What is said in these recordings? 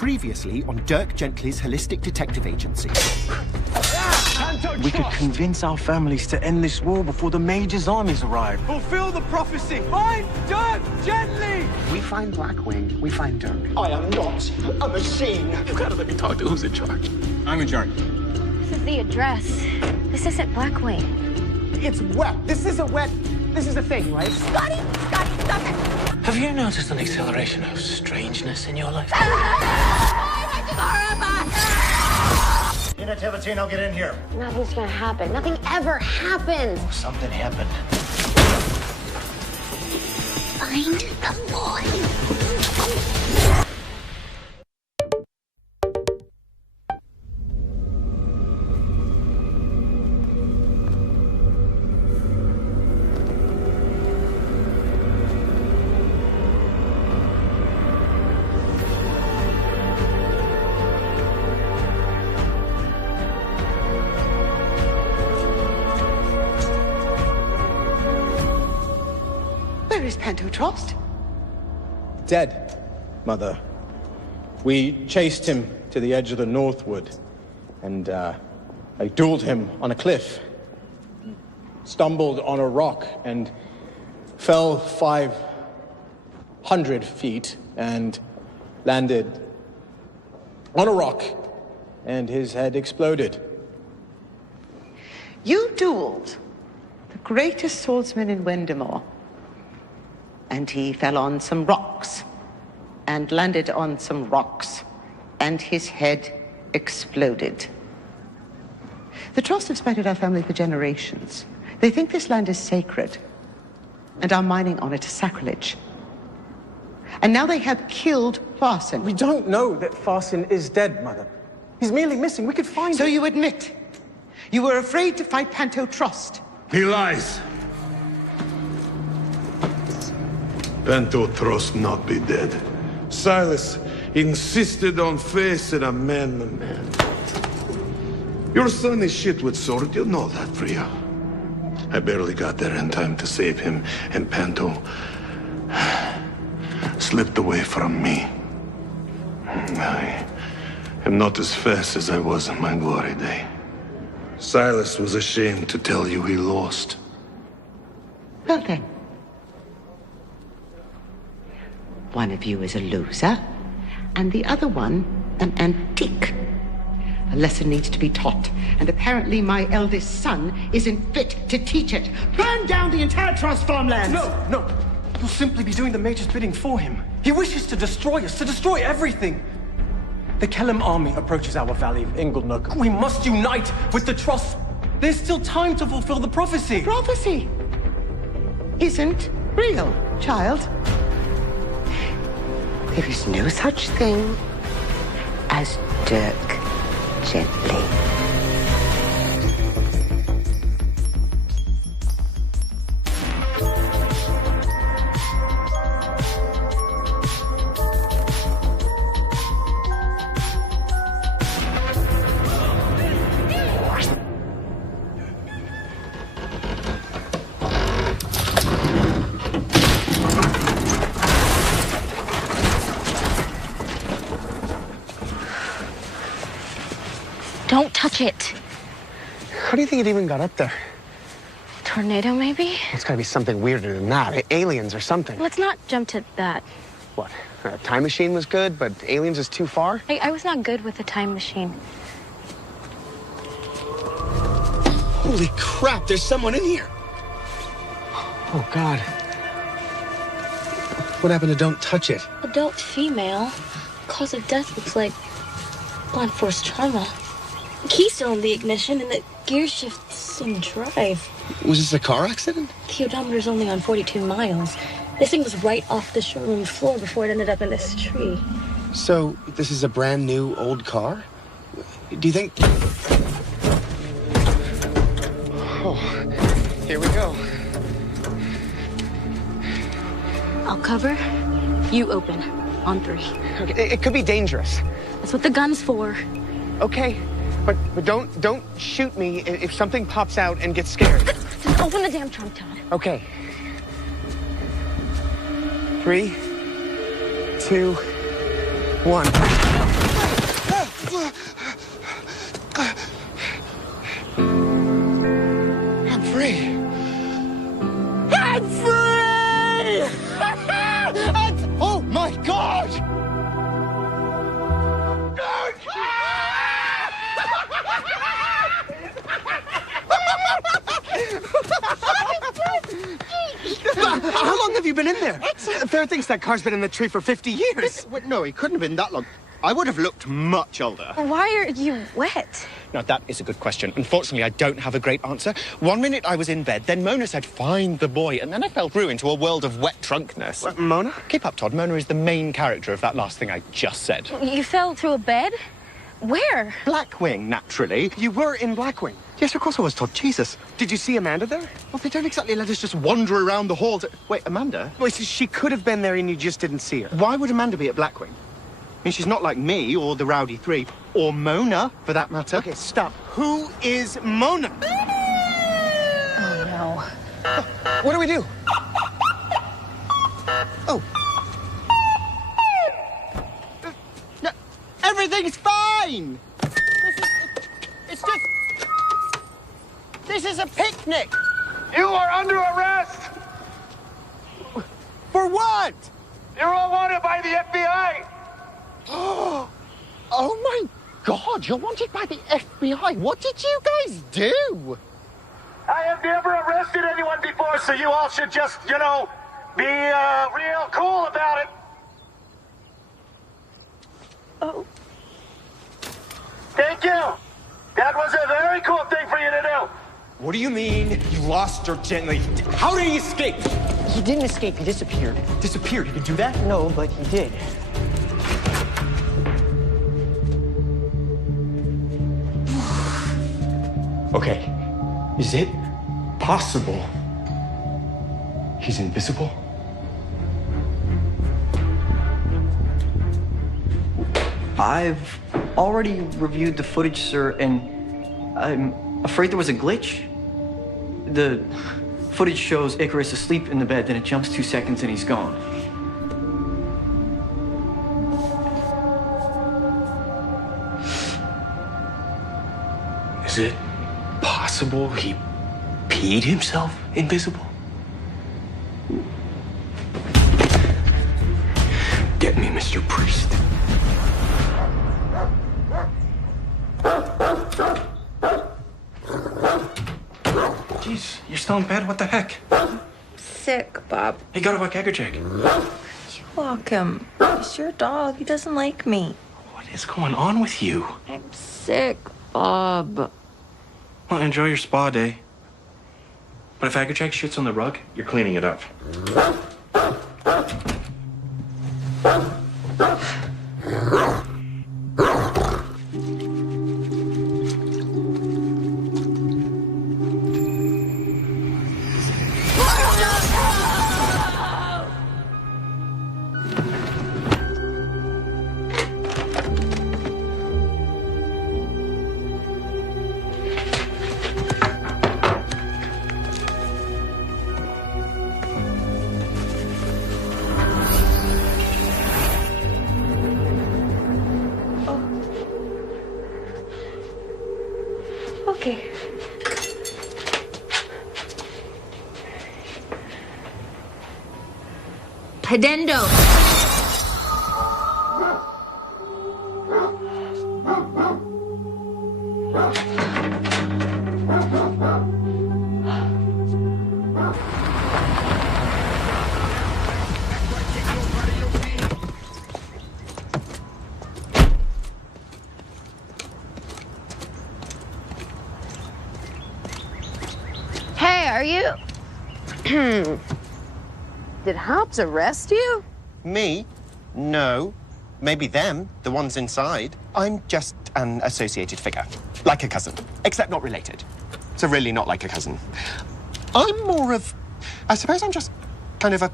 Previously on Dirk Gently's Holistic Detective Agency. We could convince our families to end this war before the Major's armies arrive. Fulfill the prophecy! Find Dirk Gently! We find Blackwing, we find Dirk. I am not a machine. You gotta let me talk to who's in charge. I'm in charge. This is the address. This isn't Blackwing. It's wet. This is a thing, right? Scotty, stop it! Have you noticed an acceleration of strangeness in your life? Nativity, now get in here. Nothing's gonna happen. Nothing ever happens. Something happened. Find the boy. Where is Pantotrost? Dead, Mother. We chased him to the edge of the Northwood, and I dueled him on a cliff. Stumbled on a rock and fell 500 feet and landed on a rock, and his head exploded. You dueled the greatest swordsman in Wendemore. And he fell on some rocks, and landed on some rocks, and his head exploded. The Trust have spotted our family for generations. They think this land is sacred, and our mining on it is sacrilege. And now they have killed Farson. We don't know that Farson is dead, Mother. He's merely missing. We could find So him. you admit you were afraid to fight Pantotrost? He lies. Pantotrost not be dead. Silas insisted on facing a man. Your son is shit with sword, you know that, Freya. I barely got there in time to save him, and Panto slipped away from me. I am not as fast as I was in my glory day. Silas was ashamed to tell you he lost. Well then. One of you is a loser, and the other one an antique. A lesson needs to be taught, and apparently my eldest son isn't fit to teach it. Burn down the entire Trust farmlands! No. You'll simply be doing the Major's bidding for him. He wishes to destroy us, to destroy everything. The Kellum army approaches our valley of Inglenook. We must unite with the Trust. There's still time to fulfill the prophecy. Prophecy isn't real, child. There is no such thing as Dirk Gently. Don't touch it. How do you think it even got up there? Tornado, maybe? It's gotta be something weirder than that. Aliens or something. Let's not jump to that. What? A time machine was good, but aliens is too far? I was not good with the time machine. Holy crap, there's someone in here. Oh, God. What happened to Don't Touch It? Adult female. Cause of death looks like blunt force trauma. The key's still in the ignition and the gear shift's in drive. Was this a car accident? The odometer's only on 42 miles. This thing was right off the showroom floor before it ended up in this tree. So, this is a brand new old car? Do you think... Oh, here we go. I'll cover. You open. On 3. Okay, it could be dangerous. That's what the gun's for. Okay, but don't shoot me if something pops out and gets scared. Just open the damn trunk, Todd. Okay. 3, 2, 1. I'm free. I'm free! Oh my God! How long have you been in there? Fair thinks that car's been in the tree for 50 years. Wait, no, he couldn't have been that long. I would have looked much older. Why are you wet? Now, that is a good question. Unfortunately, I don't have a great answer. 1 minute I was in bed, then Mona said, find the boy, and then I fell through into a world of wet drunkenness. What, Mona? Keep up, Todd. Mona is the main character of that last thing I just said. You fell through a bed? Where? Blackwing, naturally. You were in Blackwing. Yes, of course I was, Todd. Jesus. Did you see Amanda there? Well, they don't exactly let us just wander around the halls. Wait, Amanda? Wait, so she could have been there and you just didn't see her. Why would Amanda be at Blackwing? I mean, she's not like me, or the Rowdy Three, or Mona, for that matter. Okay, stop. Who is Mona? Oh, no. What do we do? Oh. No, everything's fine! This is a picnic! You are under arrest! For what? You're all wanted by the FBI! Oh my God, you're wanted by the FBI. What did you guys do? I have never arrested anyone before, so you all should just, you know, be real cool about it. Oh. Thank you. That was a very cool thing for you to do. What do you mean you lost Dirk gently? How did he escape? He didn't escape, he disappeared. Disappeared. He could do that? No, but he did. Okay. Is it possible he's invisible? I've already reviewed the footage, sir, and I'm afraid there was a glitch. The footage shows Icarus asleep in the bed, then it jumps 2 seconds and he's gone. Is it possible he peed himself invisible? Get me, Mr. Priest. Jeez, you're still in bed? What the heck? Sick, Bob. Hey, gotta walk Jack. You walk him. He's your dog. He doesn't like me. What is going on with you? I'm sick, Bob. Well, enjoy your spa day. But if Jack shits on the rug, you're cleaning it up. Okay. Pedendo. Hey, are you... Did Hobbs arrest you? Me? No. Maybe them, the ones inside. I'm just an associated figure. Like a cousin, except not related. So really not like a cousin. I'm more of... I suppose I'm just kind of a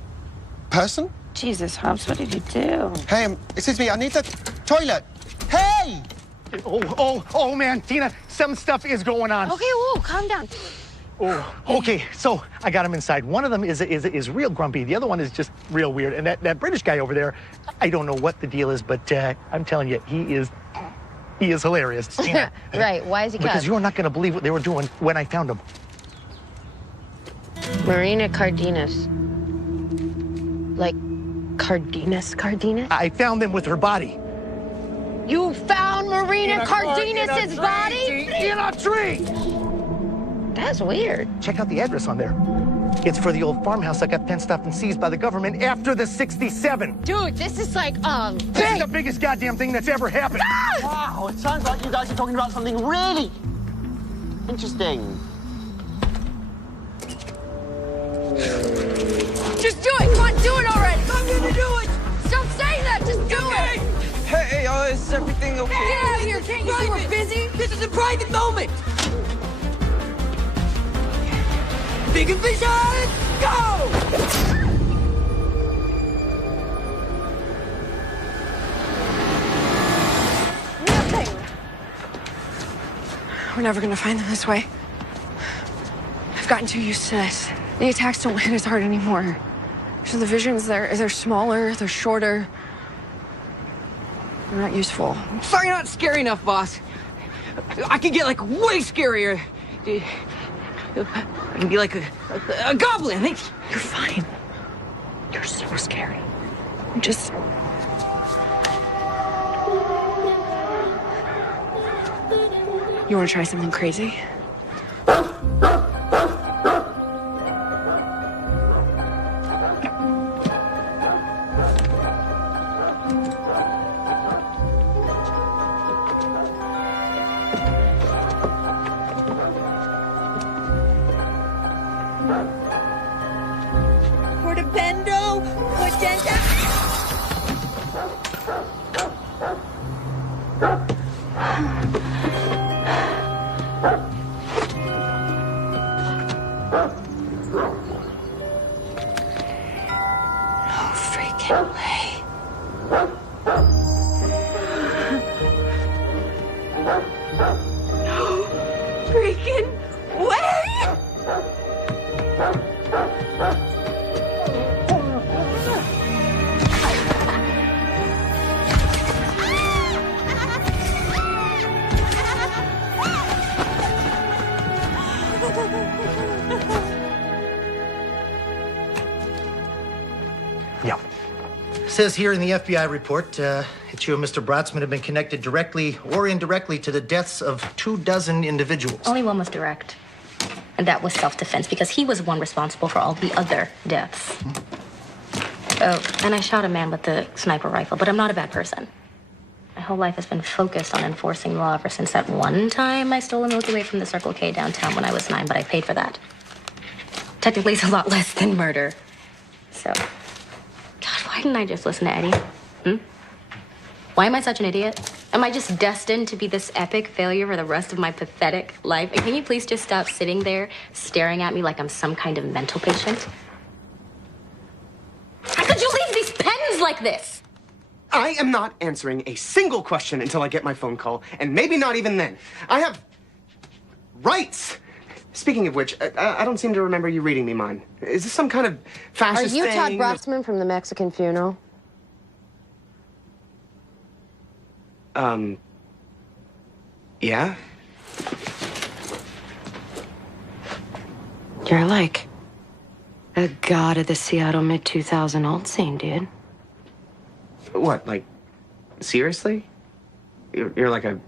person. Jesus, Hobbs, what did you do? Hey, excuse me, I need the toilet. Hey! Oh, man, Tina, some stuff is going on. Okay, whoa, calm down. Oh, okay, so I got them inside. One of them is real grumpy. The other one is just real weird. And that British guy over there, I don't know what the deal is, but I'm telling you, he is He is hilarious. Right, why is he cut? Because you're not going to believe what they were doing when I found him. Marina Cardenas. Like Cardenas? I found them with her body. You found Marina Cardenas' body? In a tree! That's weird. Check out the address on there. It's for the old farmhouse that got fenced off and seized by the government after the '67. Dude, this is like, This is the biggest goddamn thing that's ever happened. Ah! Wow, it sounds like you guys are talking about something really interesting. Just do it! Come on, do it already! I'm gonna do it! Stop saying that! Just do it! Hey, is everything okay? Get out of here! Can't you see we're busy? This is a private moment! Big vision! Go! Nothing! We're never gonna find them this way. I've gotten too used to this. The attacks don't hit as hard anymore. So the visions, they're smaller, they're shorter. They're not useful. Sorry, not scary enough, boss. I can get, like, way scarier. I can be like a goblin. You're fine. You're so scary. Just... You want to try something crazy? Portabendo, Portenta. No freaking way. No freaking way! Yeah. Says here in the FBI report that you and Mr. Brotzman have been connected directly or indirectly to the deaths of 24 individuals. Only one was direct. And that was self-defense because he was one responsible for all the other deaths. Oh, and I shot a man with the sniper rifle, but I'm not a bad person. My whole life has been focused on enforcing law ever since that one time I stole a Milky Way from the Circle K downtown when I was 9, but I paid for that. Technically, it's a lot less than murder. So, God, why didn't I just listen to Eddie? Why am I such an idiot? Am I just destined to be this epic failure for the rest of my pathetic life? And can you please just stop sitting there staring at me like I'm some kind of mental patient? How could you leave these pens like this? I am not answering a single question until I get my phone call, and maybe not even then. I have rights. Speaking of which, I don't seem to remember you reading me mine. Is this some kind of fascist Are you thing? Todd Brotzman from the Mexican funeral? Yeah? You're like a god of the Seattle mid-2000 alt scene, dude. What, like, seriously? You're like a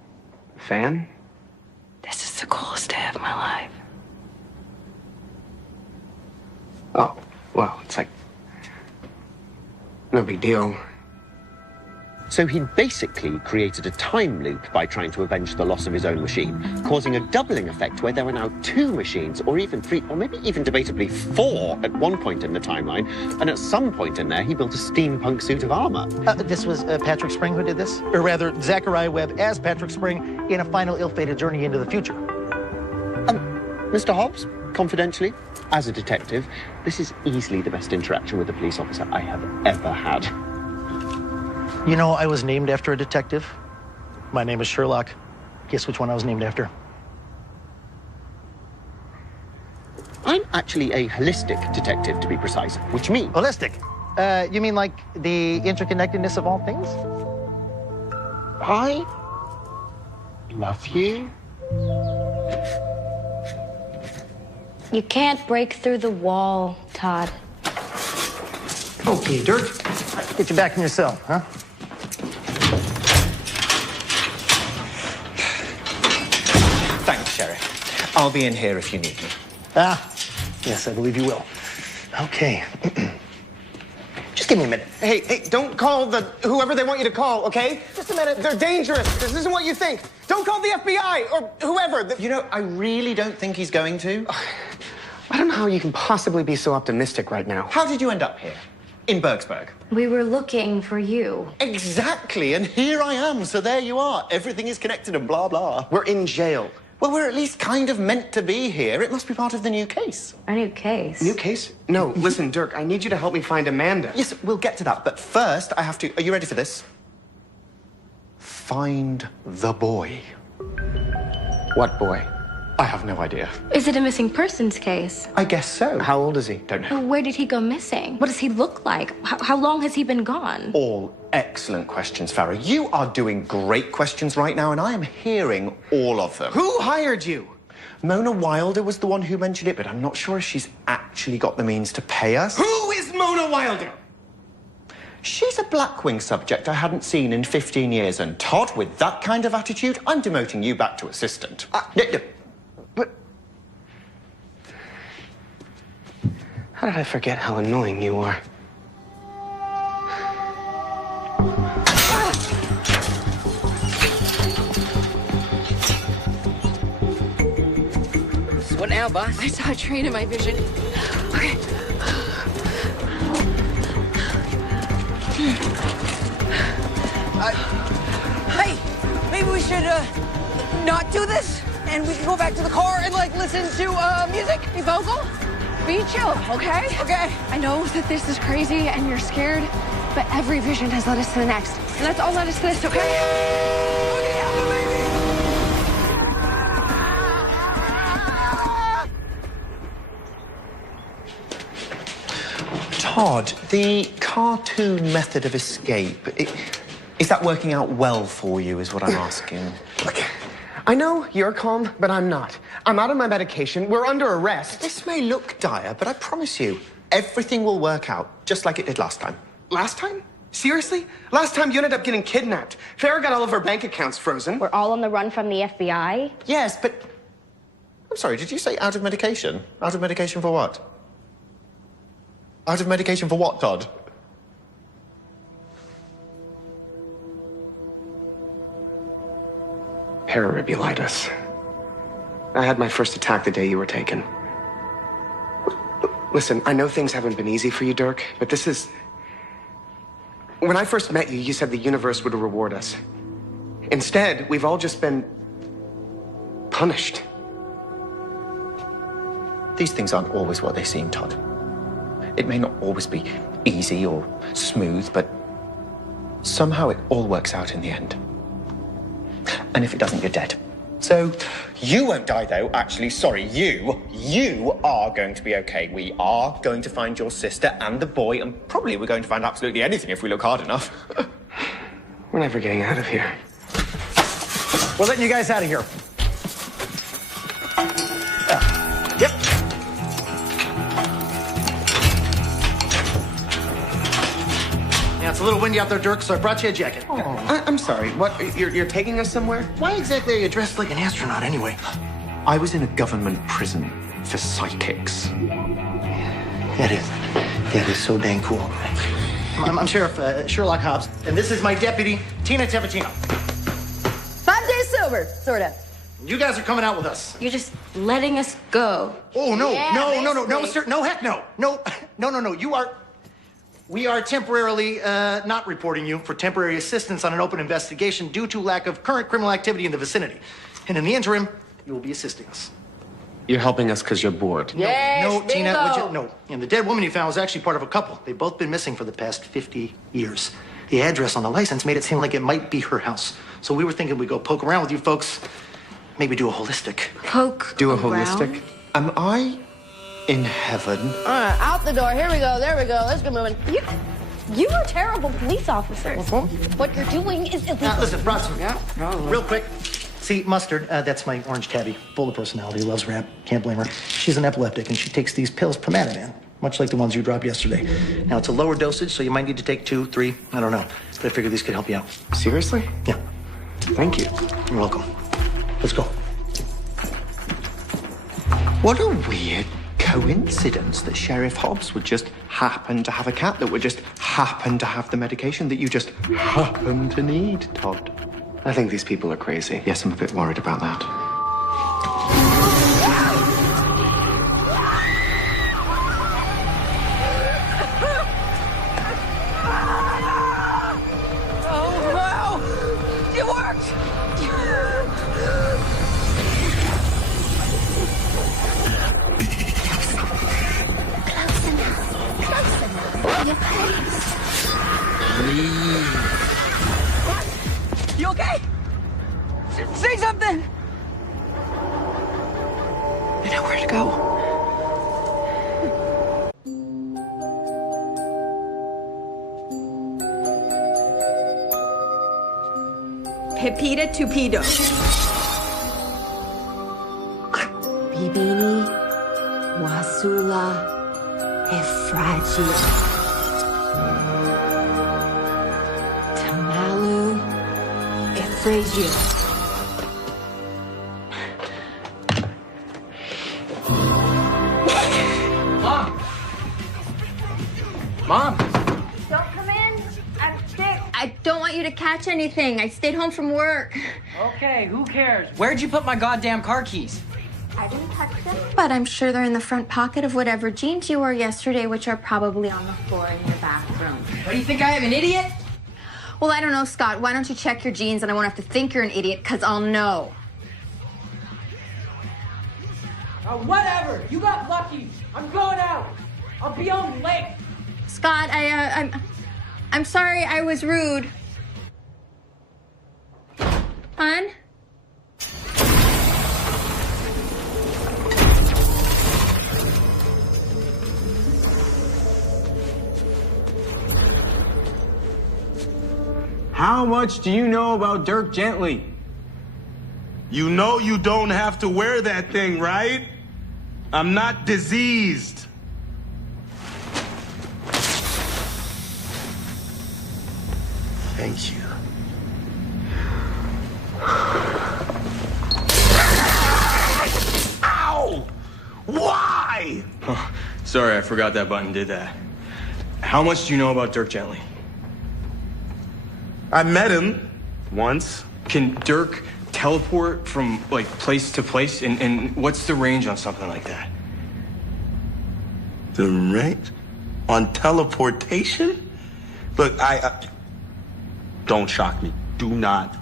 fan? This is the coolest day of my life. Oh, well, it's like no big deal. So he basically created a time loop by trying to avenge the loss of his own machine, causing a doubling effect where there are now 2 machines, or even 3, or maybe even debatably 4 at one point in the timeline. And at some point in there, he built a steampunk suit of armor. This was Patrick Spring who did this? Or rather, Zachariah Webb as Patrick Spring in a final ill-fated journey into the future. Mr. Hobbs, confidentially, as a detective, this is easily the best interaction with a police officer I have ever had. You know, I was named after a detective. My name is Sherlock. Guess which one I was named after? I'm actually a holistic detective, to be precise, which means... Holistic? You mean like the interconnectedness of all things? Love you? You can't break through the wall, Todd. Okay, Dirk. Get you back in your cell, huh? Thanks, Sheriff. I'll be in here if you need me. Ah, yes, I believe you will. Okay. Just give me a minute. Hey, don't call whoever they want you to call, okay? Just a minute. They're dangerous. This isn't what you think. Don't call the FBI or whoever. You know, I really don't think he's going to. I don't know how you can possibly be so optimistic right now. How did you end up here? In Bergsburg? We were looking for you. Exactly, and here I am, so there you are. Everything is connected and blah, blah. We're in jail. Well, we're at least kind of meant to be here. It must be part of the new case. A new case? New case? No, listen, Dirk, I need you to help me find Amanda. Yes, we'll get to that, but first I have to... Are you ready for this? Find the boy. What boy? I have no idea. Is it a missing persons case? I guess so. How old is he? Don't know. Where did he go missing? What does he look like? How long has he been gone? All excellent questions, Farah. You are doing great questions right now, and I am hearing all of them. Who hired you? Mona Wilder was the one who mentioned it, but I'm not sure if she's actually got the means to pay us. Who is Mona Wilder? She's a Blackwing subject I hadn't seen in 15 years, and Todd, with that kind of attitude, I'm demoting you back to assistant. But... How did I forget how annoying you are? What now, boss? I saw a train in my vision. Okay. Hey, maybe we should not do this, and we can go back to the car and like listen to music. Hey, Vogel, be chill, okay? Okay. I know that this is crazy and you're scared, but every vision has led us to the next. And that's all led us to this, okay? Todd, the cartoon method of escape, is that working out well for you, is what I'm asking? Look, I know you're calm, but I'm not. I'm out of my medication. We're under arrest. This may look dire, but I promise you, everything will work out just like it did last time. Last time? Seriously? Last time you ended up getting kidnapped. Farah got all of her bank accounts frozen. We're all on the run from the FBI? Yes, but... I'm sorry, did you say out of medication? Out of medication for what? Out of medication for what, Todd? Pararibulitis. I had my first attack the day you were taken. Listen, I know things haven't been easy for you, Dirk, but this is... When I first met you, you said the universe would reward us. Instead, we've all just been... punished. These things aren't always what they seem, Todd. It may not always be easy or smooth, but somehow it all works out in the end. And if it doesn't, you're dead. So, you won't die, though. Actually, sorry, you are going to be okay. We are going to find your sister and the boy, and probably we're going to find absolutely anything if we look hard enough. We're never getting out of here. We're letting you guys out of here. Yep. Yeah, it's a little windy out there, Dirk, so I brought you a jacket. Oh, I'm sorry. What? You're taking us somewhere? Why exactly are you dressed like an astronaut anyway? I was in a government prison for psychics. That is so dang cool. I'm Sheriff Sherlock Hobbs, and this is my deputy, Tina Tevachino. 5 days sober, sort of. You guys are coming out with us. You're just letting us go. Oh, no, Yeah, no, sir. No, heck no. No. We are temporarily not reporting you for temporary assistance on an open investigation due to lack of current criminal activity in the vicinity. And in the interim, you will be assisting us. You're helping us because you're bored. Yes, No, Tina, bingo. no. And the dead woman you found was actually part of a couple. They've both been missing for the past 50 years. The address on the license made it seem like it might be her house. So we were thinking we'd go poke around with you folks, maybe do a holistic. Poke Do a around? holistic? Am I in heaven? All right, out the door. Here we go. There we go. Let's get moving. You are terrible police officers. What you're doing is illegal. Now, listen, Bronson, real quick. See, Mustard, that's my orange tabby, full of personality, loves rap, can't blame her. She's an epileptic, and she takes these pills per Mativan, much like the ones you dropped yesterday. Now, it's a lower dosage, so you might need to take 2, 3, I don't know. But I figured these could help you out. Seriously? Yeah. Thank you. You're welcome. Let's go. What a weird coincidence that Sheriff Hobbs would just happen to have a cat that would just happen to have the medication that you just happen to need, Todd. I think these people are crazy. Yes, I'm a bit worried about that. Oh, wow! It worked! You okay? Say something! I know where to go. Pepita Tupido. Bibini Wasula Efragio. Tamalu Efragio. Mom! Don't come in. I'm sick. I don't want you to catch anything. I stayed home from work. Okay, who cares? Where'd you put my goddamn car keys? I didn't touch them. But I'm sure they're in the front pocket of whatever jeans you wore yesterday, which are probably on the floor in your bathroom. What do you think, I am an idiot? Well, I don't know, Scott. Why don't you check your jeans and I won't have to think you're an idiot, because I'll know. Whatever. You got lucky. I'm going out. I'll be home late. Scott, I'm sorry I was rude. Hon? How much do you know about Dirk Gently? You know you don't have to wear that thing, right? I'm not diseased. Thank you. Ow! Why? Oh, sorry, I forgot that button did that. How much do you know about Dirk Gently? I met him once. Can Dirk teleport from, like, place to place? And what's the range on something like that? The range? On teleportation? Look, don't shock me. Do not.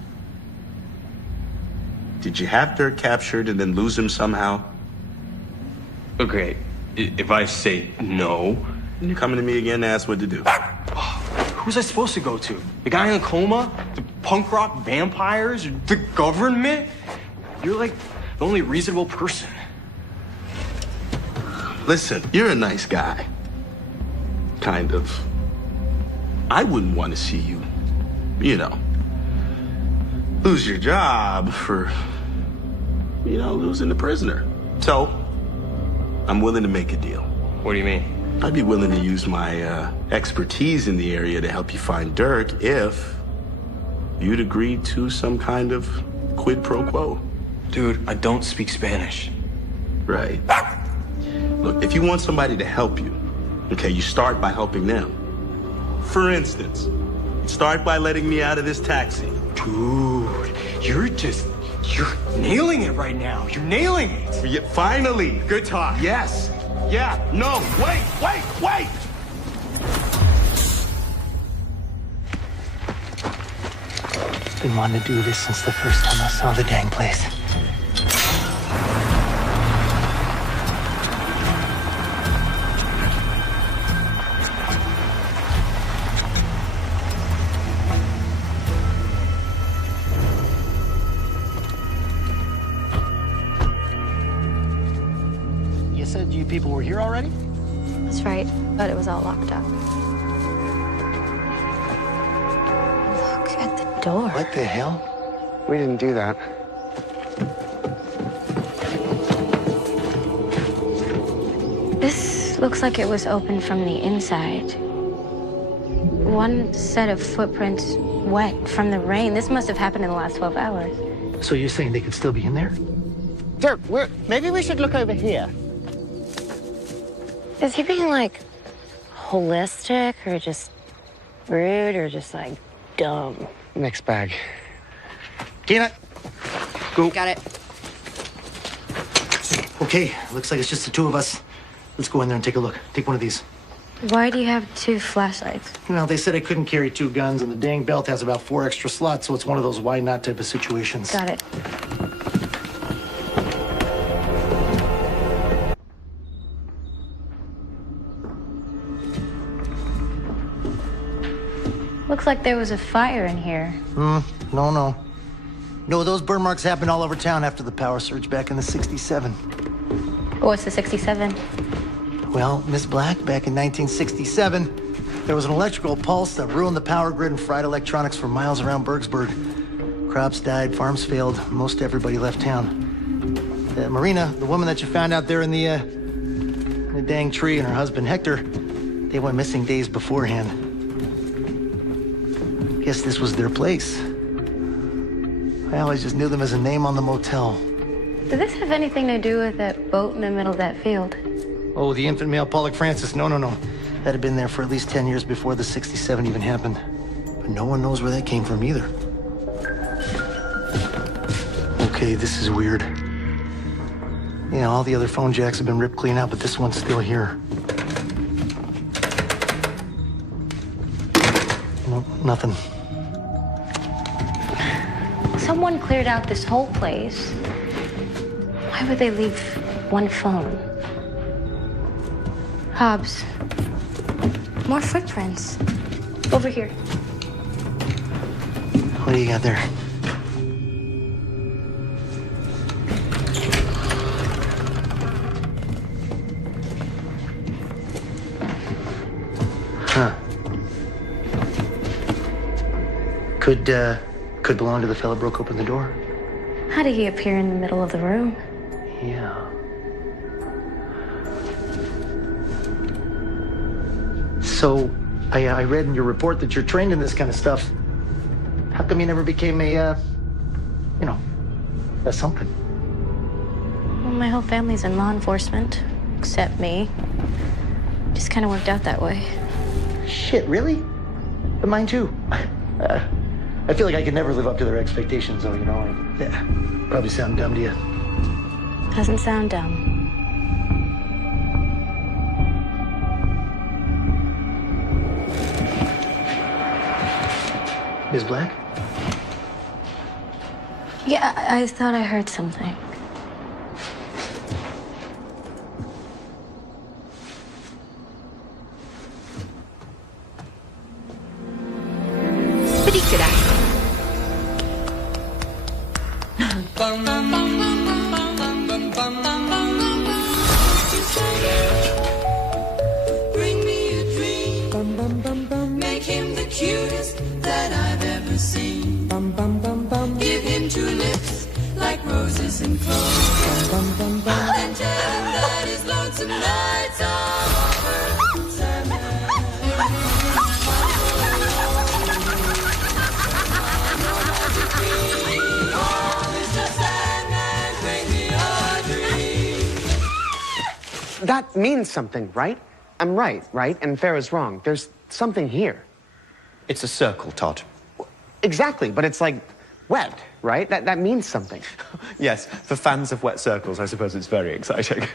Did you have Dirk captured and then lose him somehow? Okay, if I say no... You're coming to me again to ask what to do. Who was I supposed to go to? The guy in a coma? The punk rock vampires? The government? You're like the only reasonable person. Listen, you're a nice guy. Kind of. I wouldn't want to see you, lose your job for, losing the prisoner. So, I'm willing to make a deal. What do you mean? I'd be willing to use my expertise in the area to help you find Dirk if you'd agree to some kind of quid pro quo. Dude, I don't speak Spanish. Right. Look, if you want somebody to help you, okay, you start by helping them. For instance, start by letting me out of this taxi. Dude, you're nailing it right now. You're nailing it. Yeah, finally. Good talk. Yes. Yeah. No. Wait. Been wanting to do this since the first time I saw the dang place. You said you people were here already? That's right, but it was all locked up. Look at the door. What the hell? We didn't do that. This looks like it was opened from the inside. One set of footprints wet from the rain. This must have happened in the last 12 hours. So you're saying they could still be in there? Dirk, maybe we should look over here. Is he being, like, holistic or just rude or just, like, dumb? Mixed bag. Gina, go. Got it. Okay, looks like it's just the two of us. Let's go in there and take a look. Take one of these. Why do you have 2 flashlights? Well, they said I couldn't carry 2 guns, and the dang belt has about 4 extra slots, so it's one of those why not type of situations. Got it. Looks like there was a fire in here. No. No, those burn marks happened all over town after the power surge back in the 67. What's the 67? Well, Miss Black, back in 1967, there was an electrical pulse that ruined the power grid and fried electronics for miles around Bergsburg. Crops died, farms failed, most everybody left town. Marina, the woman that you found out there in the dang tree, and her husband Hector, they went missing days beforehand. Guess this was their place. I always just knew them as a name on the motel. Did this have anything to do with that boat in the middle of that field? Oh, the infant male Pollock Francis. No. That had been there for at least 10 years before the 67 even happened. But no one knows where that came from either. Okay, this is weird. Yeah, all the other phone jacks have been ripped clean out, but this one's still here. Nope, nothing. Someone cleared out this whole place. Why would they leave one phone? Hobbs. More footprints. Over here. What do you got there? Huh. Could belong to the fella who broke open the door. How did he appear in the middle of the room? Yeah. So, I read in your report that you're trained in this kind of stuff. How come you never became a something? Well, my whole family's in law enforcement, except me. Just kind of worked out that way. Shit, really? But mine too. I feel like I could never live up to their expectations, though, probably sound dumb to you. Doesn't sound dumb. Ms. Black? Yeah, I thought I heard something. Bring me a dream. Make him the cutest that I've ever seen. Give him 2 lips like roses and cloves. And tell him that his lonesome nights are over. That means something, right? I'm right? And Farrah's wrong. There's something here. It's a circle, Todd. Exactly, but it's like wet, right? That means something. Yes, for fans of wet circles, I suppose it's very exciting.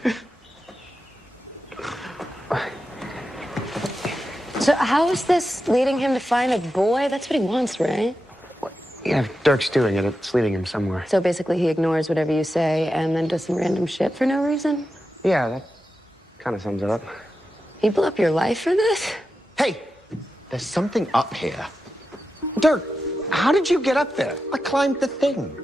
So how is this leading him to find a boy? That's what he wants, right? Yeah, if Dirk's doing it, it's leading him somewhere. So basically he ignores whatever you say and then does some random shit for no reason? Yeah, that kind of sums it up. He blew up your life for this? Hey, there's something up here. Dirk, how did you get up there? I climbed the thing.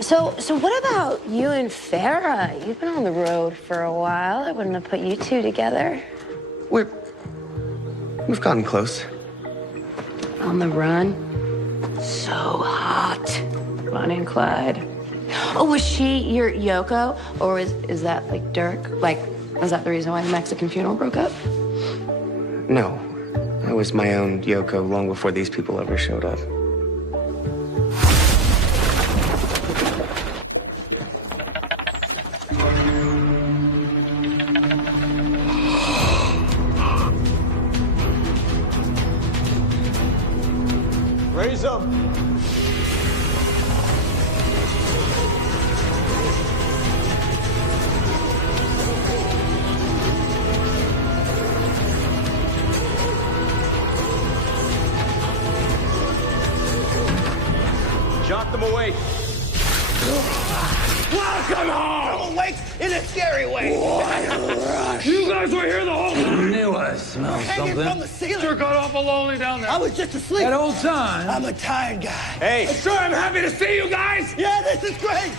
So what about you and Farrah? You've been on the road for a while. I wouldn't have put you 2 together. We've gotten close. On the run? So hot. Bonnie and Clyde. Oh, was she your Yoko? Or is that like Dirk? Like, is that the reason why the Mexican funeral broke up? No. I was my own Yoko long before these people ever showed up. Raise them. Knock them awake. Welcome home! Awake in a scary way. You guys were here the whole time. I knew I smelled Hanging something. from the ceiling. Sure got awful lonely down there. I was just asleep. That old time. I'm a tired guy. Hey. Sure, I'm happy to see you guys. Yeah, this is great.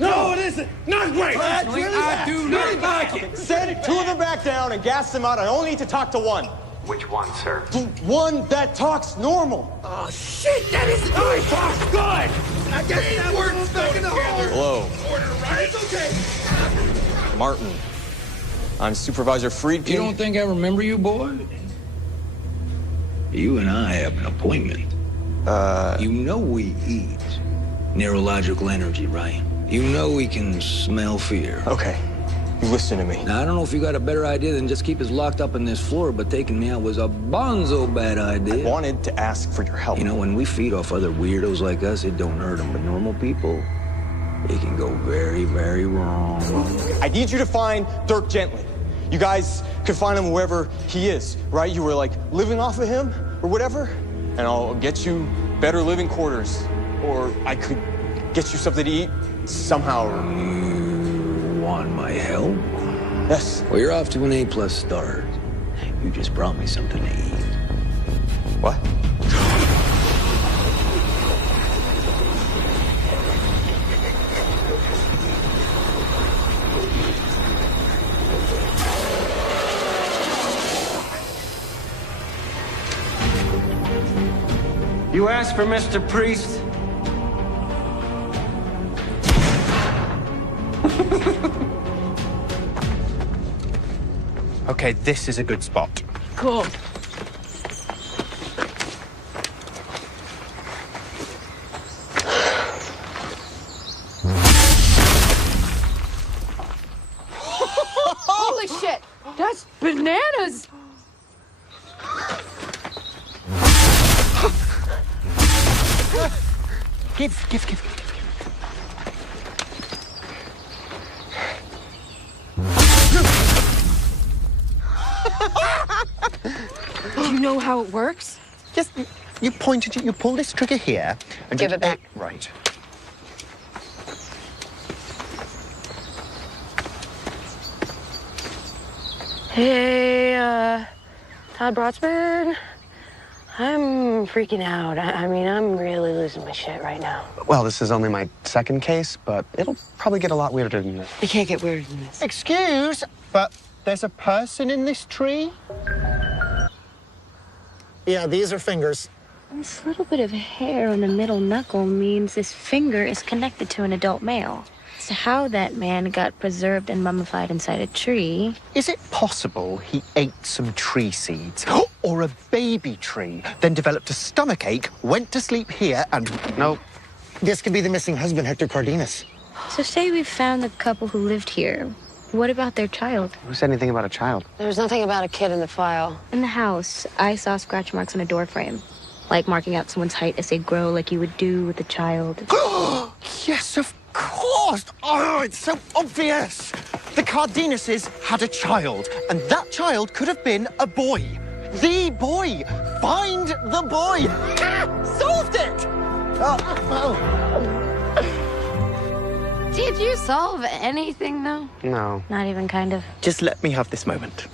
No, it isn't. Not great. That's really I do not like it. Send two of them back down and gas them out. I only need to talk to one. Which one, sir? The one that talks normal. Oh, shit, that isn't I talk good. I guess that works back in the hole. Hello. Order, right? It's okay. Martin. I'm Supervisor Friedkin. You don't think I remember you, boy? You and I have an appointment. You know we eat neurological energy, right? You know we can smell fear. Okay. You listen to me. Now, I don't know if you got a better idea than just keep us locked up in this floor, but taking me out was a bonzo bad idea. I wanted to ask for your help. You know, when we feed off other weirdos like us, it don't hurt them, but normal people, it can go very, very wrong. I need you to find Dirk Gently. You guys could find him wherever he is, right? You were like living off of him or whatever, and I'll get you better living quarters, or I could get you something to eat somehow. You want my help? Yes. Well, you're off to an A+ start. You just brought me something to eat. What? You asked for Mr. Priest? Okay, this is a good spot. Cool. Holy shit! That's bananas! Give. Do you know how it works? Just, you pull this trigger here, and Give it back. Right. Hey, Todd Brotsman. I'm freaking out. I mean, I'm really losing my shit right now. Well, this is only my second case, but it'll probably get a lot weirder than this. It can't get weirder than this. Excuse, but there's a person in this tree? Yeah, these are fingers. This little bit of hair on the middle knuckle means this finger is connected to an adult male. So how that man got preserved and mummified inside a tree... Is it possible he ate some tree seeds? Or a baby tree, then developed a stomachache, went to sleep here, and... No. This could be the missing husband, Hector Cardenas. So say we found the couple who lived here. What about their child? Who said anything about a child? There's nothing about a kid in the file. In the house, I saw scratch marks on a door frame. Like marking out someone's height as they grow, like you would do with a child. Yes, of course! Oh, it's so obvious! The Cardenases had a child, and that child could have been a boy. The boy! Find the boy! Solved it! Did you solve anything, though? No. Not even kind of. Just let me have this moment.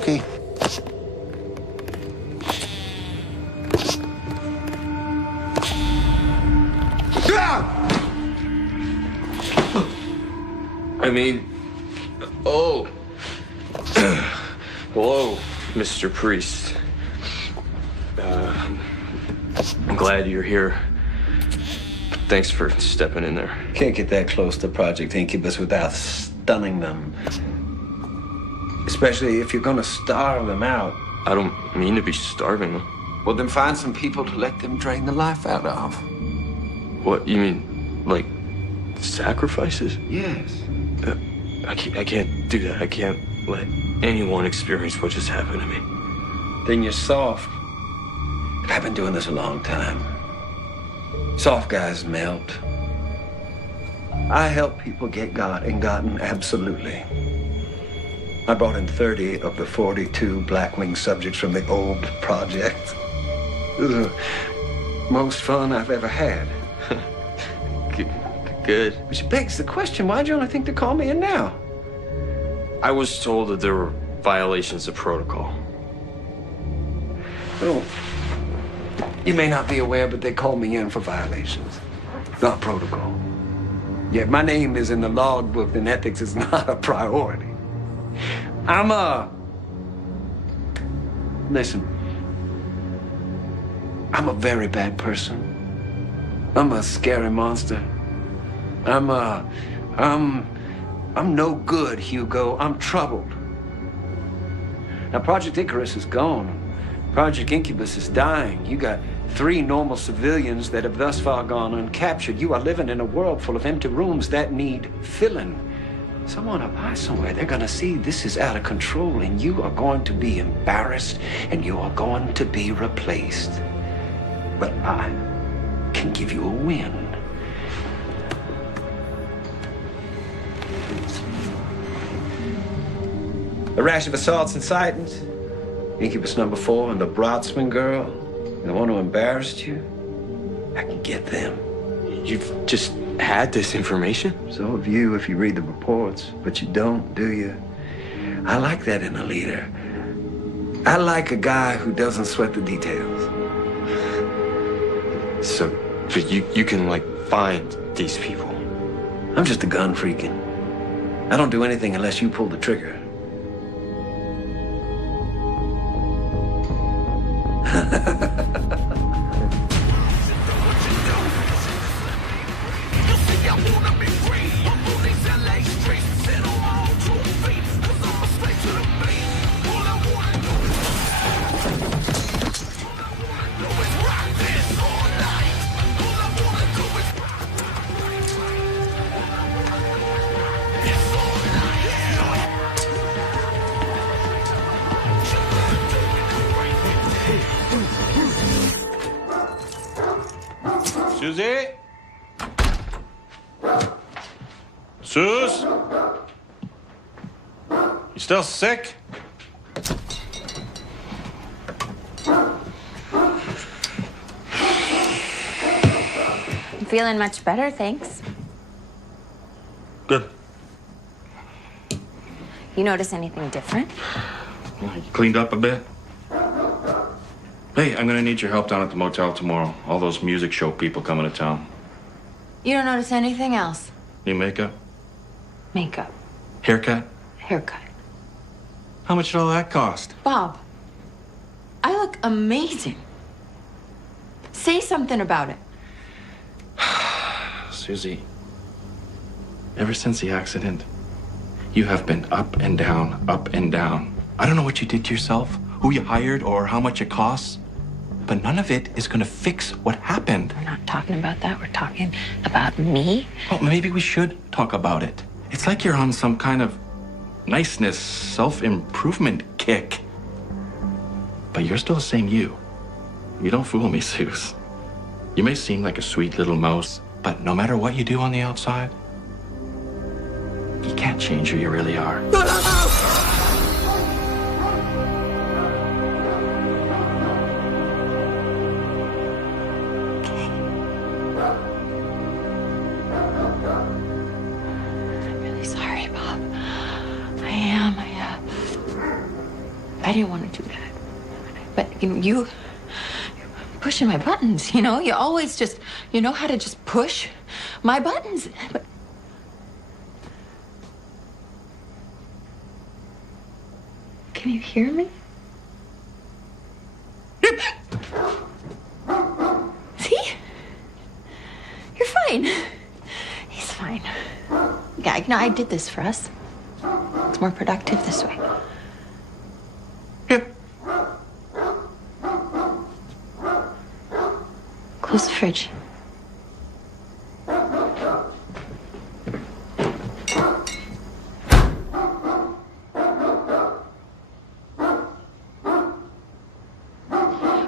Okay. I mean, oh. Hello, Mr. Priest. I'm glad you're here. Thanks for stepping in there. Can't get that close to Project Incubus without stunning them. Especially if you're gonna starve them out. I don't mean to be starving them. Well, then find some people to let them drain the life out of. What, you mean, like, sacrifices? Yes. I can't do that. I can't let anyone experience what just happened to me. Then you're soft. I've been doing this a long time. Soft guys melt. I help people get God and gotten absolutely. I brought in 30 of the 42 Blackwing subjects from the old project. It was the most fun I've ever had. Good. Which begs the question, why'd you only think to call me in now? I was told that there were violations of protocol. Well, you may not be aware, but they called me in for violations, not protocol. Yet my name is in the logbook, and ethics is not a priority. Listen, I'm a very bad person. I'm a scary monster. I'm no good, Hugo. I'm troubled. Now, Project Icarus is gone. Project Incubus is dying. You got 3 normal civilians that have thus far gone uncaptured. You are living in a world full of empty rooms that need filling. Someone up high somewhere, they're gonna see this is out of control, and you are going to be embarrassed, and you are going to be replaced. But I can give you a win. A rash of assaults and sightings. Incubus number 4 and the Broadsman girl, the one who embarrassed you. I can get them. You've just had this information? So have you if you read the reports, but you don't, do you? I like that in a leader. I like a guy who doesn't sweat the details. So, but you can, like, find these people? I'm just a gun freaking. I don't do anything unless you pull the trigger. Susie? Sus? You still sick? I'm feeling much better, thanks. Good. You notice anything different? You cleaned up a bit? Hey, I'm gonna need your help down at the motel tomorrow. All those music show people coming to town. You don't notice anything else? New makeup? Makeup. Haircut? Haircut. How much did all that cost? Bob, I look amazing. Say something about it. Susie, ever since the accident, you have been up and down, up and down. I don't know what you did to yourself, who you hired, or how much it costs, but none of it is gonna fix what happened. We're not talking about that. We're talking about me. Well, maybe we should talk about it. It's like you're on some kind of niceness, self-improvement kick. But you're still the same you. You don't fool me, Suze. You may seem like a sweet little mouse, but no matter what you do on the outside, you can't change who you really are. I didn't want to do that. But you're pushing my buttons, you know? You always just, you know how to just push my buttons. But can you hear me? fine. He's fine. Yeah, no, I did this for us. It's more productive this way. Close the fridge.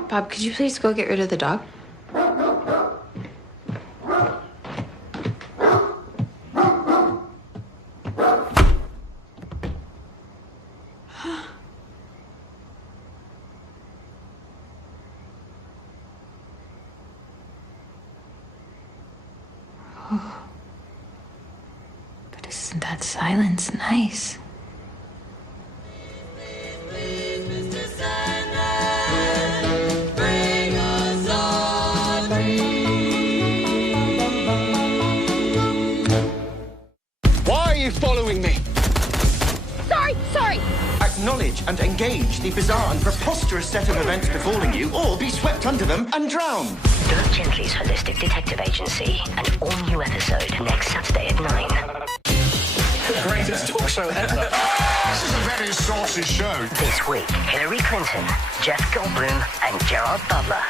Bob, could you please go get rid of the dog? Oh. But isn't that silence nice? Following me. Sorry. Acknowledge and engage the bizarre and preposterous set of events befalling you, or be swept under them and drown. Dirk Gently's Holistic Detective Agency, an all-new episode next Saturday at 9. The greatest talk show ever. This is a very saucy show. This week, Hillary Clinton, Jeff Goldblum, and Gerard Butler.